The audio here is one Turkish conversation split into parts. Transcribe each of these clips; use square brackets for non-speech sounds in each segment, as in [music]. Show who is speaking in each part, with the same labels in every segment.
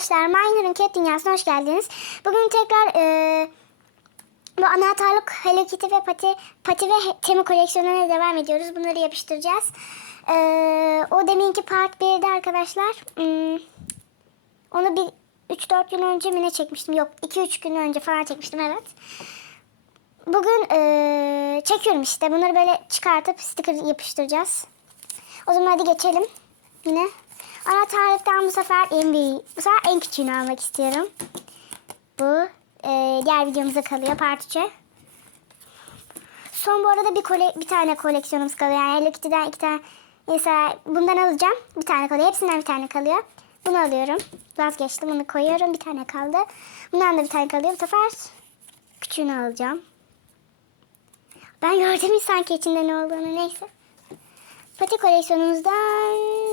Speaker 1: arkadaşlar. Miner'ın Cat Dünyası'na hoş geldiniz. Bugün tekrar e, bu anahtarlık Hello Kitty ve Pati, Pati ve Temu koleksiyonuna devam ediyoruz. Bunları yapıştıracağız. E, o deminki part 1'de arkadaşlar. hmm, onu bir 3-4 gün önce mi ne çekmiştim? Yok 2-3 gün önce falan çekmiştim evet. Bugün e, çekiyorum işte. Bunları böyle çıkartıp sticker yapıştıracağız. O zaman hadi geçelim yine. Anahtarlıktan bu sefer en büyüğü, bu sefer en küçüğünü almak istiyorum. Bu e, diğer videomuza kalıyor part 3'e. Son bu arada bir kole, bir tane koleksiyonumuz kalıyor. Yani Hello Kitty'den iki tane mesela bundan alacağım. Bir tane kalıyor. Hepsinden bir tane kalıyor. Bunu alıyorum. Vazgeçtim. Bunu koyuyorum. Bir tane kaldı. Bundan da bir tane kalıyor. Bu sefer küçüğünü alacağım. Ben gördüm sanki içinde ne olduğunu. Neyse. Pati koleksiyonumuzdan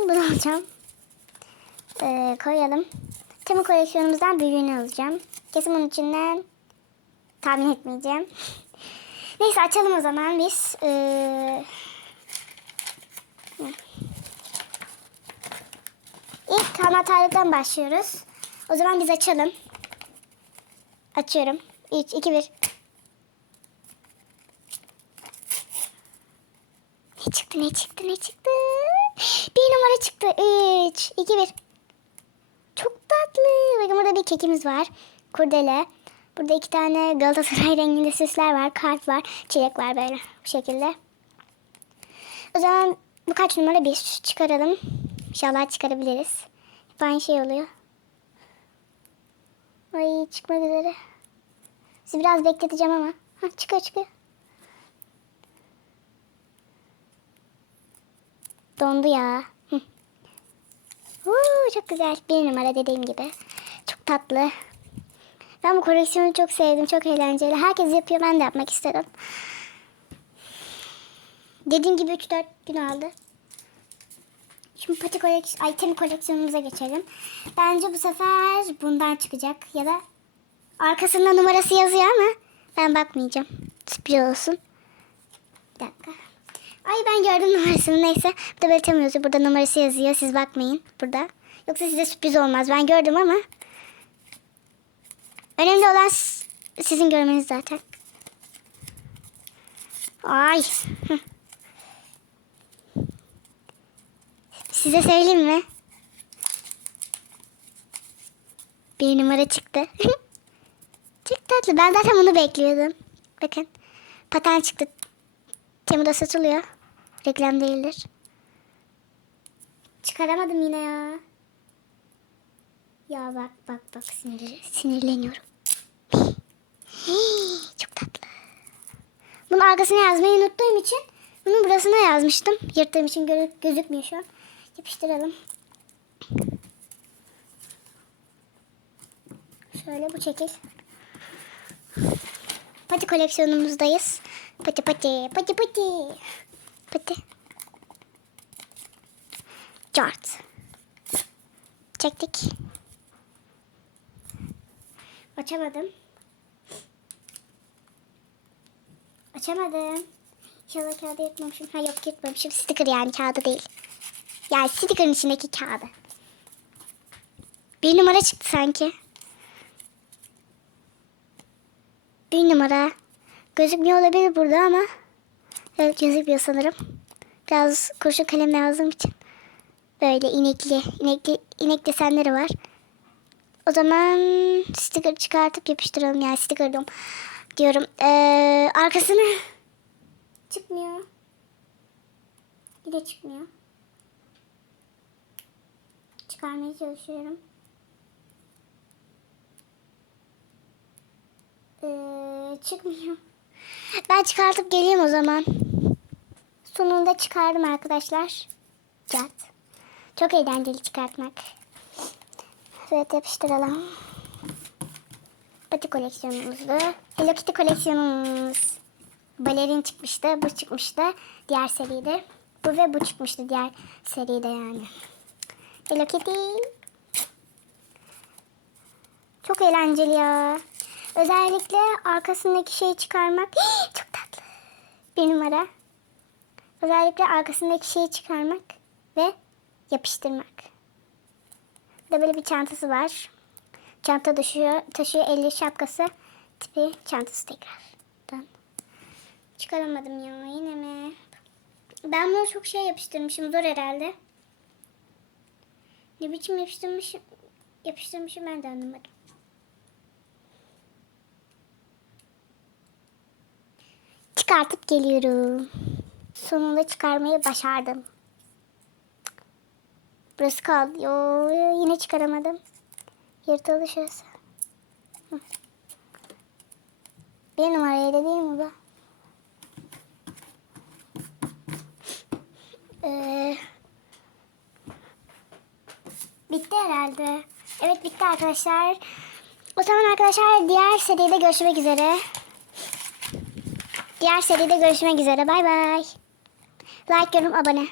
Speaker 1: bunu alacağım. Ee, koyalım. Temu koleksiyonumuzdan büyüğünü alacağım. Kesin bunun içinden tahmin etmeyeceğim. [laughs] Neyse açalım o zaman biz. Ee, İlk anahtarlıktan başlıyoruz. O zaman biz açalım. Açıyorum. 3, 2, 1. Ne çıktı ne çıktı ne çıktı? Bir numara çıktı. 3, 2, 1. Tatlı. Bakın burada bir kekimiz var. Kurdele. Burada iki tane Galatasaray [laughs] renginde süsler var. Kalp var. Çilek var böyle bu şekilde. O zaman bu kaç numara? Bir çıkaralım. İnşallah çıkarabiliriz. Hep aynı şey oluyor. Ay çıkmak üzere. Sizi biraz bekleteceğim ama. Ha, çıkıyor çıkıyor. Dondu ya. Uuu, çok güzel. Bir numara dediğim gibi. Çok tatlı. Ben bu koleksiyonu çok sevdim. Çok eğlenceli. Herkes yapıyor. Ben de yapmak istedim. Dediğim gibi 3-4 gün aldı. Şimdi pati koleksiyon, item koleksiyonumuza geçelim. Bence bu sefer bundan çıkacak. Ya da arkasında numarası yazıyor ama ben bakmayacağım. Sürpriz olsun. Bir dakika. Ay ben gördüm numarasını neyse. Burada belirtemiyor yazıyor. Burada numarası yazıyor. Siz bakmayın burada. Yoksa size sürpriz olmaz. Ben gördüm ama. Önemli olan sizin görmeniz zaten. Ay. [laughs] Size söyleyeyim mi? Bir numara çıktı. [laughs] Çok tatlı. Ben zaten bunu bekliyordum. Bakın. Paten çıktı. Temu'da satılıyor. Reklam değildir. Çıkaramadım yine ya. Ya bak bak bak sinir, sinirleniyorum. Çok tatlı. Bunun arkasına yazmayı unuttuğum için bunun burasına yazmıştım. Yırttığım için gö- gözükmüyor şu an. Yapıştıralım. Şöyle bu şekil. Pati koleksiyonumuzdayız. Pati pati pati pati. Pati. Cart. Çektik. Açamadım. Açamadım. İnşallah kağıdı yırtmamışım. Ha yok yırtmamışım. Sticker yani kağıdı değil. Yani sticker'ın içindeki kağıdı. Bir numara çıktı sanki. Bir numara. Gözükmüyor olabilir burada ama. Evet gözükmüyor sanırım. Biraz kurşun kalemle yazdığım için. Böyle inekli, inekli, inek desenleri var. O zaman sticker çıkartıp yapıştıralım. Yani sticker diyorum. diyorum. Ee, arkasını [laughs] çıkmıyor. Yine çıkmıyor. Çıkarmaya çalışıyorum. Ee, çıkmıyor. Ben çıkartıp geleyim o zaman. Sonunda çıkardım arkadaşlar. Cat. Çok eğlenceli çıkartmak. Evet yapıştıralım. Pati koleksiyonumuzdu. Hello Kitty koleksiyonumuz. Balerin çıkmıştı. Bu çıkmıştı. Diğer seride. Bu ve bu çıkmıştı diğer seride yani. Hello Kitty. Çok eğlenceli ya. Özellikle arkasındaki şeyi çıkarmak. [gasps] Çok tatlı. Bir numara. Özellikle arkasındaki şeyi çıkarmak ve yapıştırmak. Burada böyle bir çantası var. çanta taşıyor, taşıyor eli şapkası tipi çantası tekrardan. Çıkaramadım ya yine mi? Ben bunu çok şey yapıştırmışım zor herhalde. Ne biçim yapıştırmışım, yapıştırmışım ben de anlamadım. Çıkartıp geliyorum. Sonunda çıkarmayı başardım. Burası kaldı. Yo, yine çıkaramadım. Yırtıldı şurası. Hı. Bir numaraydı değil mi bu? Ee, bitti herhalde. Evet bitti arkadaşlar. O zaman arkadaşlar diğer seride görüşmek üzere. Diğer seride görüşmek üzere. Bay bay. Like, yorum, abone.